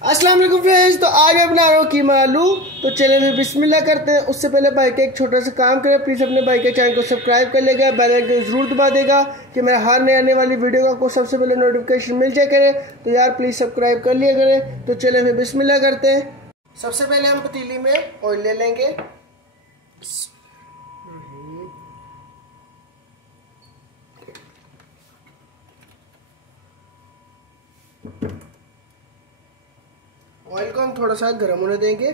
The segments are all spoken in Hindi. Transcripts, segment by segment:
अस्सलाम वालेकुम फ्रेंड्स। तो आज मैं बना रहा हूँ कीमा आलू। तो चलिए में बिस्मिल्लाह करते हैं। उससे पहले भाई का एक छोटा सा काम करें, प्लीज़ अपने भाई के चैनल को सब्सक्राइब कर लेगा, बेल आइकन जरूर दबा देगा कि मेरा हर नए आने वाली वीडियो का आपको सबसे पहले नोटिफिकेशन मिल जाए करे। तो यार प्लीज़ सब्सक्राइब कर लिया करें। तो चलिए में बिस्मिल्लाह करते हैं। सबसे पहले हम पतीली में ऑयल ले लेंगे। ऑयल को हम थोड़ा सा गर्म होने देंगे।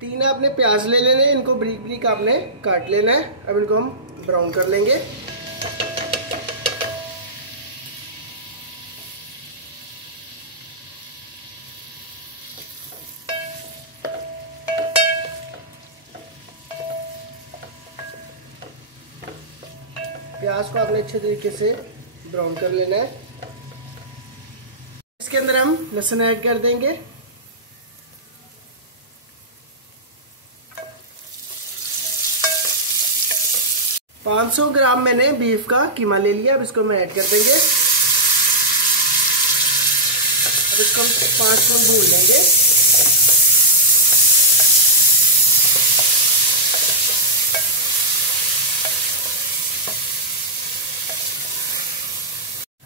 3 आपने प्याज ले लेने, इनको ब्रीक ब्रीक आपने काट लेना है। अब इनको हम ब्राउन कर लेंगे। प्याज को आपने अच्छे तरीके से ब्राउन कर लेना है। इसके अंदर हम लहसुन ऐड कर देंगे। पाँच 500 ग्राम मैंने बीफ का कीमा ले लिया। अब इसको मैं ऐड कर देंगे। अब इसको हम 5 मिनट भून लेंगे।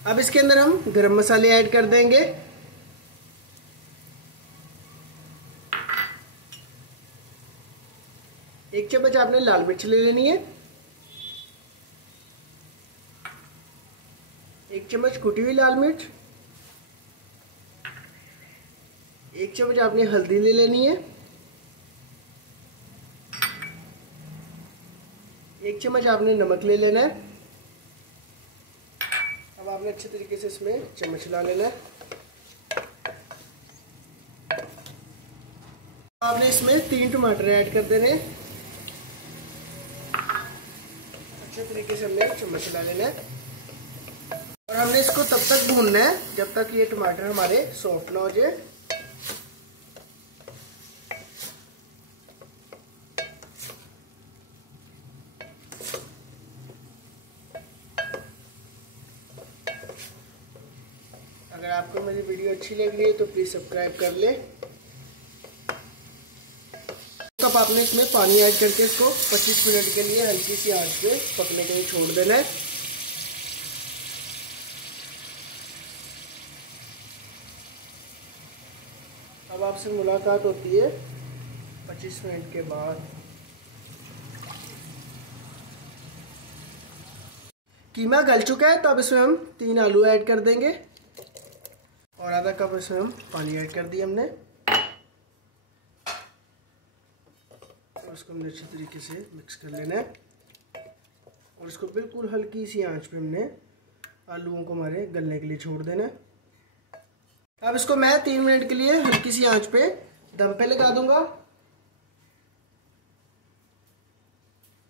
अब इसके अंदर हम गरम मसाले ऐड कर देंगे। एक चम्मच आपने लाल मिर्च ले लेनी है। 1 चम्मच कुटी हुई लाल मिर्च। 1 चम्मच आपने हल्दी ले लेनी है। 1 चम्मच आपने नमक ले लेना है। अब आपने अच्छे तरीके से इसमें चम्मच ला लेना है। आपने इसमें 3 टमाटर ऐड कर देने। अच्छे तरीके से हमने चम्मच ला लेना है और हमने इसको तब तक भूनना है जब तक ये टमाटर हमारे सॉफ्ट ना हो जाए। अगर आपको मेरी वीडियो अच्छी लग रही है तो प्लीज़ सब्सक्राइब कर ले। कप आपने इसमें पानी ऐड करके इसको 25 मिनट के लिए हल्की सी आंच पे पकने के लिए छोड़ देना है। अब आपसे मुलाकात होती है 25 मिनट के बाद। कीमा गल चुका है तो अब इसमें हम 3 आलू ऐड कर देंगे और आधा कप इसमें हम पानी ऐड कर दिया हमने। और इसको हमने अच्छे तरीके से मिक्स कर लेना है और इसको बिल्कुल हल्की सी आंच पे हमने आलूओं को हमारे गलने के लिए छोड़ देना है। अब इसको मैं 3 मिनट के लिए हल्की सी आंच पे दम पे लगा दूंगा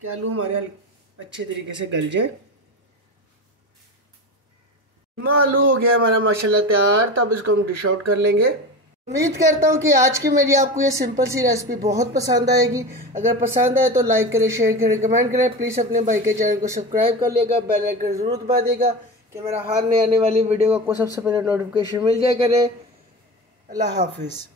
कि आलू हमारे अच्छे तरीके से गल जाए। आलू हो गया हमारा माशाल्लाह तैयार। तो अब इसको हम डिश आउट कर लेंगे। उम्मीद करता हूँ कि आज की मेरी आपको ये सिंपल सी रेसिपी बहुत पसंद आएगी। अगर पसंद आए तो लाइक करें, शेयर करें, कमेंट करें। प्लीज़ अपने भाई के चैनल को सब्सक्राइब कर लेगा, बेल आइकन जरूर दबा देगा कि मेरा हर नए आने वाली वीडियो का आपको सबसे पहले नोटिफिकेशन मिल जाए करे। अल्लाह हाफिज़।